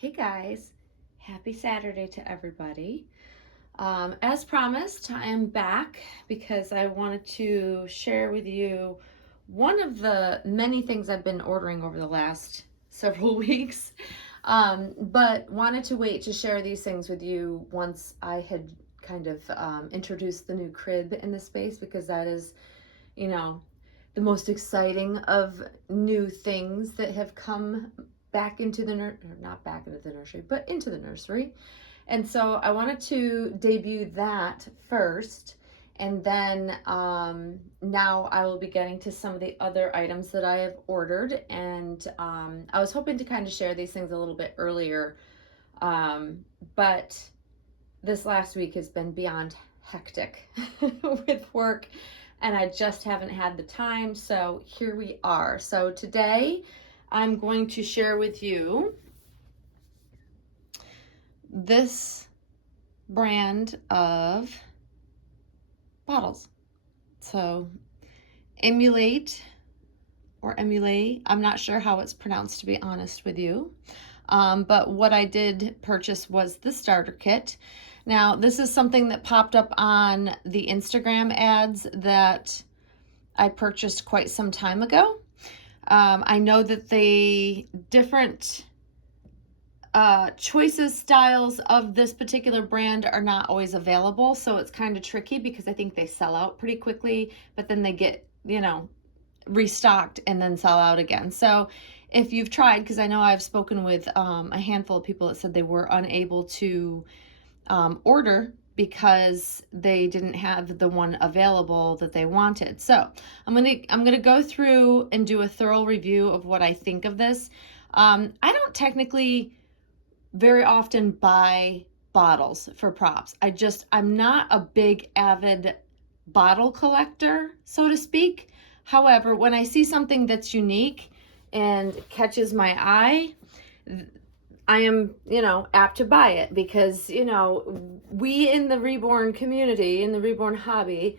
Hey guys, happy Saturday to everybody. As promised, I am back because I wanted to share with you one of the many things I've been ordering over the last several weeks. But wanted to wait to share these things with you once I had kind of introduced the new crib in the space, because that is, you know, the most exciting of new things that have come back into the not back into the nursery, but into the nursery. And so I wanted to debut that first, and then now I will be getting to some of the other items that I have ordered. And I was hoping to kind of share these things a little bit earlier, but this last week has been beyond hectic with work, and I just haven't had the time. So here we are. So today I'm going to share with you this brand of bottles. So Emulait or Emulait, I'm not sure how it's pronounced, to be honest with you. But what I did purchase was the starter kit. Now, this is something that popped up on the Instagram ads that I purchased quite some time ago. I know that the different choices, styles of this particular brand are not always available, so it's kind of tricky because I think they sell out pretty quickly, but then they get, restocked and then sell out again. So if you've tried, because I know I've spoken with a handful of people that said they were unable to order because they didn't have the one available that they wanted. So I'm gonna go through and do a thorough review of what I think of this. I don't technically very often buy bottles for props. I'm not a big avid bottle collector, so to speak. However, when I see something that's unique and catches my eye, I am, apt to buy it because, we in the reborn community, in the reborn hobby,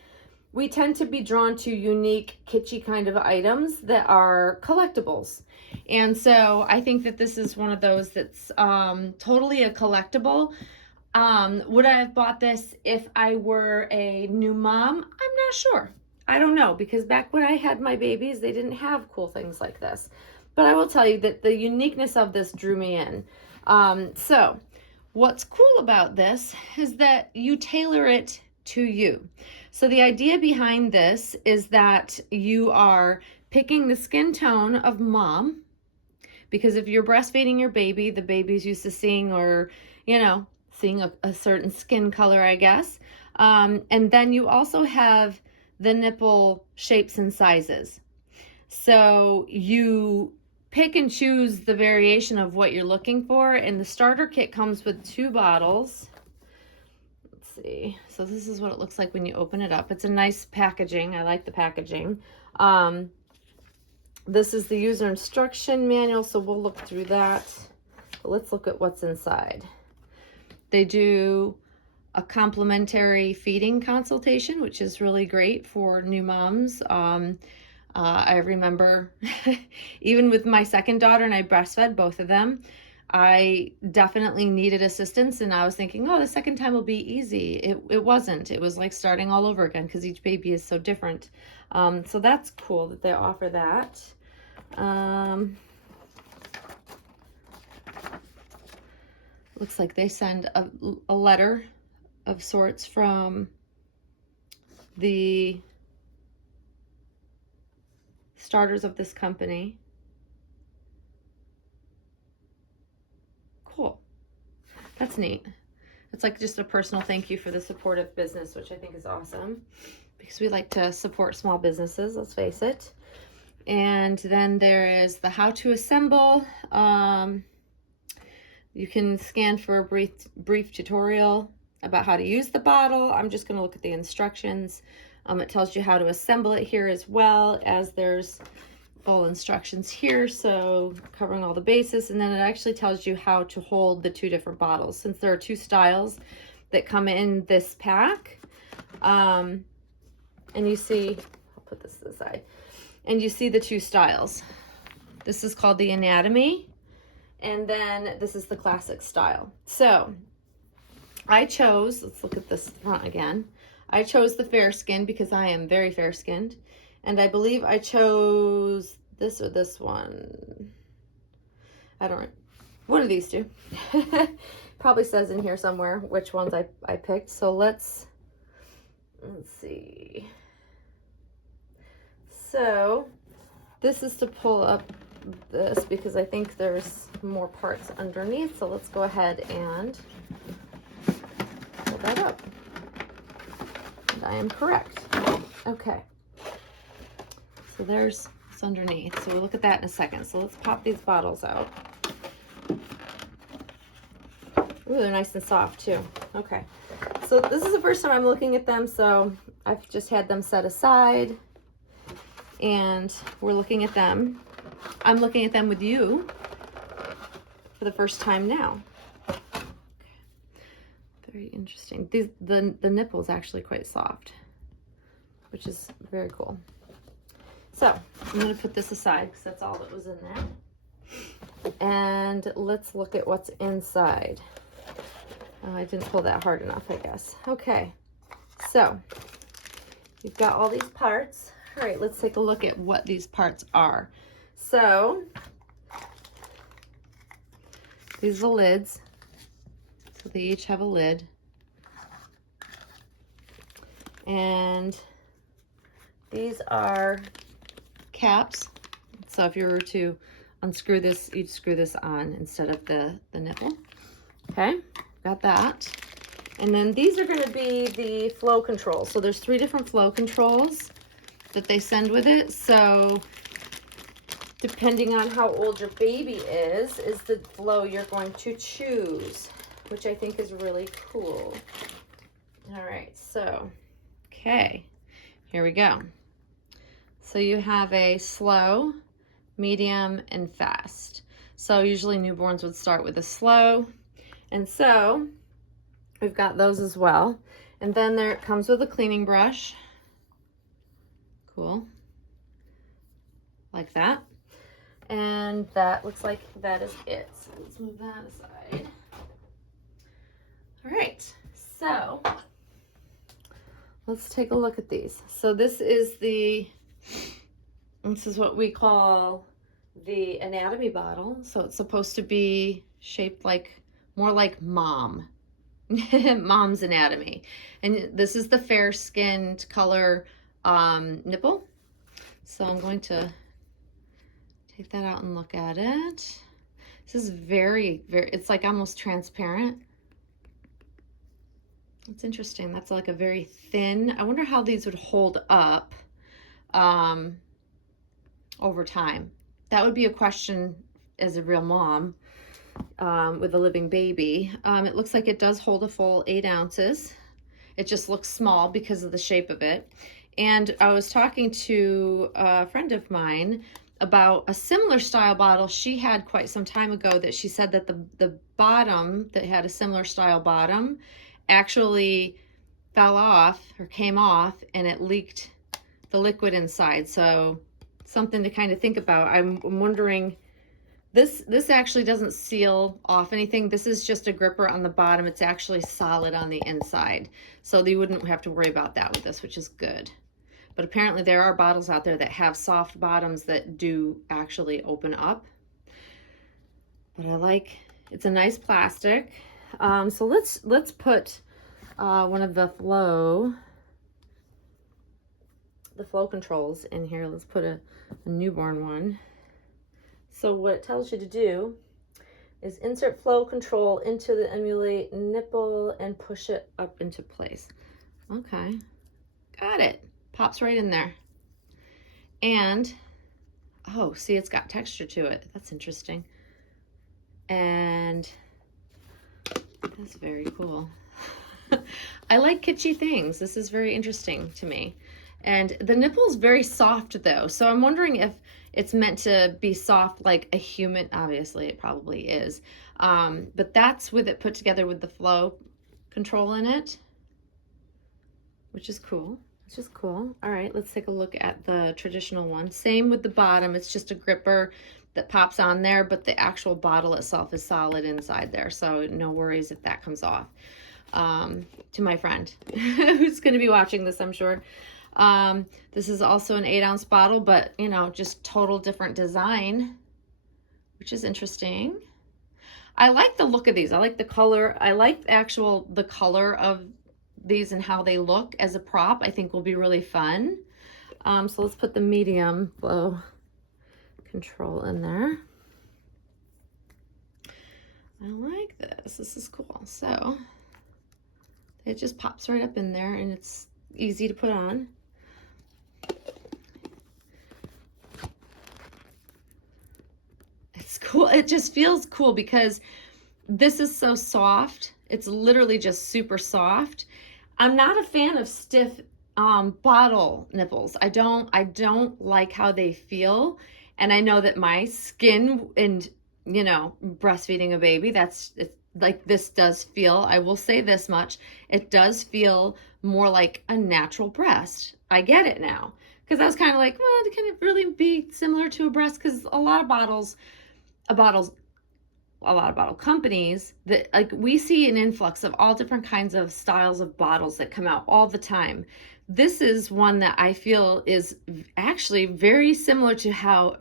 we tend to be drawn to unique, kitschy kind of items that are collectibles. And so I think that this is one of those that's totally a collectible. Would I have bought this if I were a new mom? I'm not sure. I don't know, because back when I had my babies, they didn't have cool things like this. But I will tell you that the uniqueness of this drew me in. So what's cool about this is that you tailor it to you. So the idea behind this is that you are picking the skin tone of mom, because if you're breastfeeding your baby, the baby's used to seeing seeing a certain skin color, I guess. And then you also have the nipple shapes and sizes. So you pick and choose the variation of what you're looking for, and the starter kit comes with 2 bottles. Let's see. So this is what it looks like when you open it up. It's a nice packaging. I like the packaging. This is the user instruction manual, so we'll look through that. But let's look at what's inside. They do a complimentary feeding consultation, which is really great for new moms. I remember even with my second daughter, and I breastfed both of them, I definitely needed assistance, and I was thinking, oh, the second time will be easy. It wasn't. It was like starting all over again because each baby is so different. So that's cool that they offer that. Looks like they send a letter of sorts from the starters of this company. Cool. That's neat. It's like just a personal thank you for the support of business, which I think is awesome because we like to support small businesses, let's face it. And then there is the how to assemble. You can scan for a brief tutorial about how to use the bottle. I'm just going to look at the instructions. It tells you how to assemble it here, as well as there's full instructions here, so covering all the bases. And then it actually tells you how to hold the 2 different bottles, since there are 2 styles that come in this pack. And you see, I'll put this to the side, and you see the 2 styles. This is called the Anatomy, And then this is the classic style. So I chose, let's look at this front again. I chose the fair skin because I am very fair skinned. And I believe I chose this or this one. I don't, what are these two? Probably says in here somewhere which ones I picked. So let's see. So this is to pull up this because I think there's more parts underneath. So let's go ahead and pull that up. And I am correct. Okay. So there's what's underneath. So we'll look at that in a second. So let's pop these bottles out. Ooh, they're nice and soft too. Okay. So this is the first time I'm looking at them. So I've just had them set aside and we're looking at them. I'm looking at them with you for the first time now. Okay. Very interesting. The nipple is actually quite soft, which is very cool. So I'm going to put this aside because that's all that was in there. And let's look at what's inside. Oh, I didn't pull that hard enough, I guess. Okay, so you've got all these parts. All right, let's take a look at what these parts are. So these are the lids. So they each have a lid. And these are caps. So if you were to unscrew this, you'd screw this on instead of the nipple. Okay, got that. And then these are going to be the flow controls. So there's 3 different flow controls that they send with it. So depending on how old your baby is the flow you're going to choose, which I think is really cool. All right, so, okay, here we go. So you have a slow, medium, and fast. So usually newborns would start with a slow. And so we've got those as well. And then there it comes with a cleaning brush. Cool. Like that. And that looks like that is it. So let's move that aside. All right. So let's take a look at these. So this is what we call the anatomy bottle. So it's supposed to be shaped like, more like mom. Mom's anatomy. And this is the fair skinned color nipple. So I'm going to take that out and look at it. This is very, it's like almost transparent. It's interesting. That's like a very thin, I wonder how these would hold up over time. That would be a question as a real mom with a living baby. It looks like it does hold a full 8 ounces. It just looks small because of the shape of it. And I was talking to a friend of mine about a similar style bottle she had quite some time ago that she said that the bottom that had a similar style bottom actually fell off or came off and it leaked the liquid inside. So something to kind of think about. I'm wondering, this actually doesn't seal off anything. This is just a gripper on the bottom. It's actually solid on the inside. So you wouldn't have to worry about that with this, which is good. But apparently there are bottles out there that have soft bottoms that do actually open up. But I like, it's a nice plastic. So let's put one of the flow controls in here. Let's put a newborn one. So what it tells you to do is insert flow control into the Emulait nipple and push it up into place. Okay, got it. Pops right in there. And, oh, see, it's got texture to it. That's interesting. And that's very cool. I like kitschy things. This is very interesting to me. And the nipple is very soft though. So I'm wondering if it's meant to be soft like a human. Obviously it probably is. But that's with it put together with the flow control in it, which is cool. It's just cool. All right, let's take a look at the traditional one. Same with the bottom. It's just a gripper that pops on there, but the actual bottle itself is solid inside there. So no worries if that comes off. To my friend who's going to be watching this, I'm sure. This is also an 8-ounce bottle, but you know, just total different design, which is interesting. I like the look of these. I like the color. I like the color of these and how they look as a prop. I think will be really fun. So let's put the medium flow control in there. I like this. This is cool. So it just pops right up in there and it's easy to put on. It's cool. It just feels cool because this is so soft. It's literally just super soft. I'm not a fan of stiff bottle nipples. I don't like how they feel. And I know that my skin and, you know, breastfeeding a baby, it's like this does feel, I will say this much, it does feel more like a natural breast. I get it now. Because I was kind of like, well, can it really be similar to a breast? Because a lot of bottle companies that, like, we see an influx of all different kinds of styles of bottles that come out all the time. This is one that I feel is actually very similar to how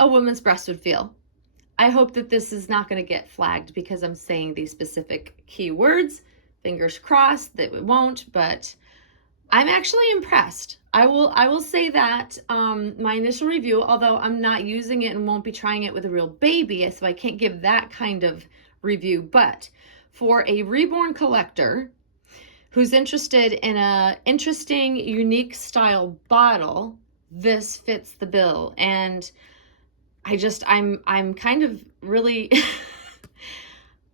a woman's breast would feel. I hope that this is not going to get flagged because I'm saying these specific keywords. Fingers crossed that it won't, but I'm actually impressed. I will say that my initial review, although I'm not using it and won't be trying it with a real baby, so I can't give that kind of review, but for a reborn collector who's interested in a interesting, unique style bottle, this fits the bill. And I'm kind of really,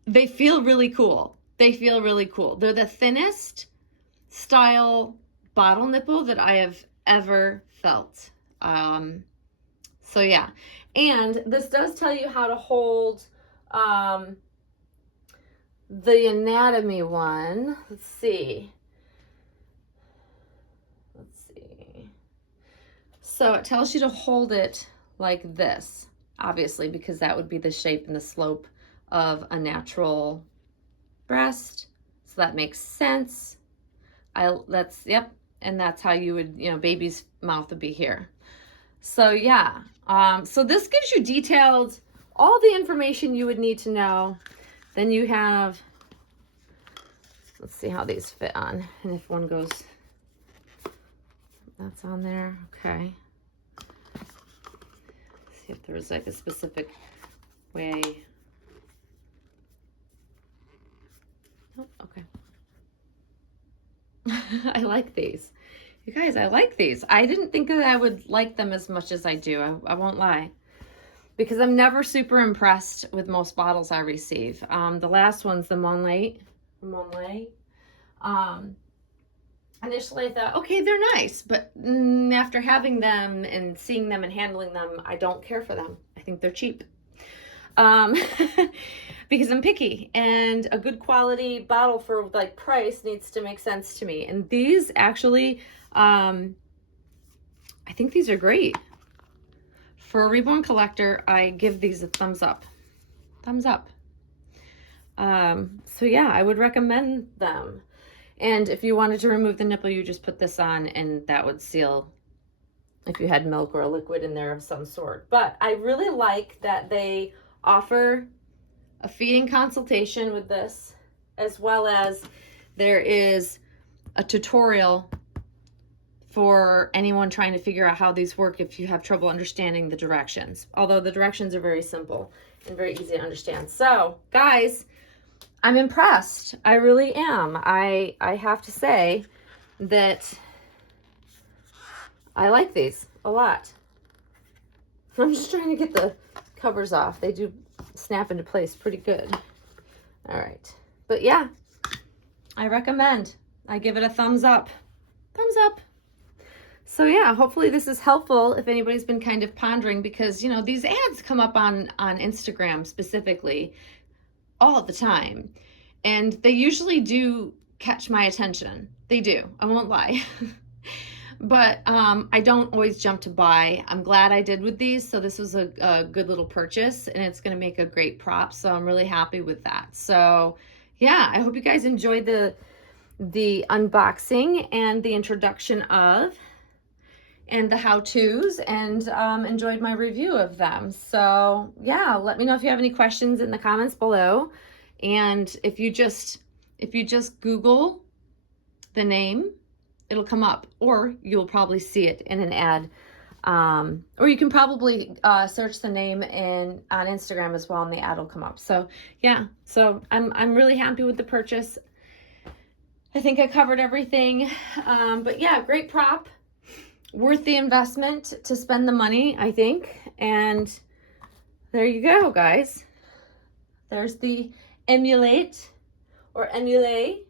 they feel really cool. They feel really cool. They're the thinnest style bottle nipple that I have ever felt. So yeah, and this does tell you how to hold the anatomy one. Let's see. So it tells you to hold it like this, obviously, because that would be the shape and the slope of a natural breast. So that makes sense. Yep. And that's how you would, you know, baby's mouth would be here. So yeah. So this gives you detailed, all the information you would need to know. Then you have, let's see how these fit on. And if one goes, that's on there. Okay. See if there's like a specific way. Oh, okay. I like these. You guys, I like these. I didn't think that I would like them as much as I do. I won't lie. Because I'm never super impressed with most bottles I receive. The last one's the Emulait. Initially I thought, okay, they're nice. But after having them and seeing them and handling them, I don't care for them. I think they're cheap. Because I'm picky, and a good quality bottle for like price needs to make sense to me. And these actually, I think these are great. For a reborn collector, I give these a thumbs up. Thumbs up. So yeah, I would recommend them. And if you wanted to remove the nipple, you just put this on and that would seal if you had milk or a liquid in there of some sort. But I really like that they offer a feeding consultation with this, as well as there is a tutorial for anyone trying to figure out how these work if you have trouble understanding the directions. Although the directions are very simple and very easy to understand. So, guys, I'm impressed. I really am. I have to say that I like these a lot. I'm just trying to get the covers off. They do snap into place pretty good. All right. But yeah, I recommend. I give it a thumbs up. Thumbs up. So yeah, hopefully this is helpful if anybody's been kind of pondering, because, you know, these ads come up on Instagram specifically all the time. And they usually do catch my attention. They do. I won't lie. But I don't always jump to buy. I'm glad I did with these. So this was a good little purchase, and it's going to make a great prop. So I'm really happy with that. So yeah, I hope you guys enjoyed the unboxing and the introduction of and the how-tos, and enjoyed my review of them. So yeah, let me know if you have any questions in the comments below. And if you just Google the name, it'll come up, or you'll probably see it in an ad. Or you can probably search the name on Instagram as well, and the ad will come up. So yeah, so I'm really happy with the purchase. I think I covered everything. But yeah, great prop. Worth the investment to spend the money, I think. And there you go, guys. There's the Emulait or Emulait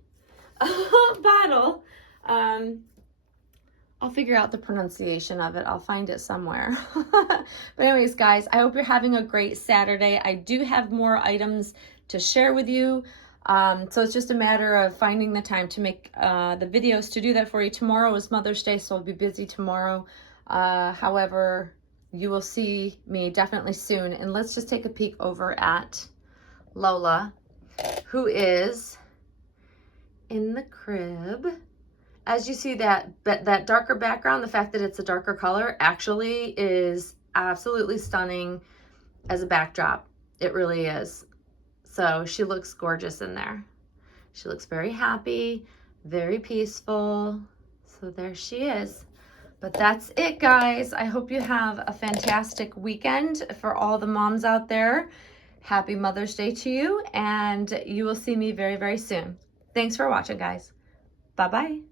bottle. I'll figure out the pronunciation of it. I'll find it somewhere. But anyways, guys, I hope you're having a great Saturday. I do have more items to share with you. So it's just a matter of finding the time to make the videos to do that for you. Tomorrow is Mother's Day, so I'll be busy tomorrow. However, you will see me definitely soon. And let's just take a peek over at Lola, who is in the crib. As you see, that darker background, the fact that it's a darker color actually is absolutely stunning as a backdrop. It really is. So she looks gorgeous in there. She looks very happy, very peaceful. So there she is. But that's it, guys. I hope you have a fantastic weekend. For all the moms out there, happy Mother's Day to you, and you will see me very, very soon. Thanks for watching, guys. Bye-bye.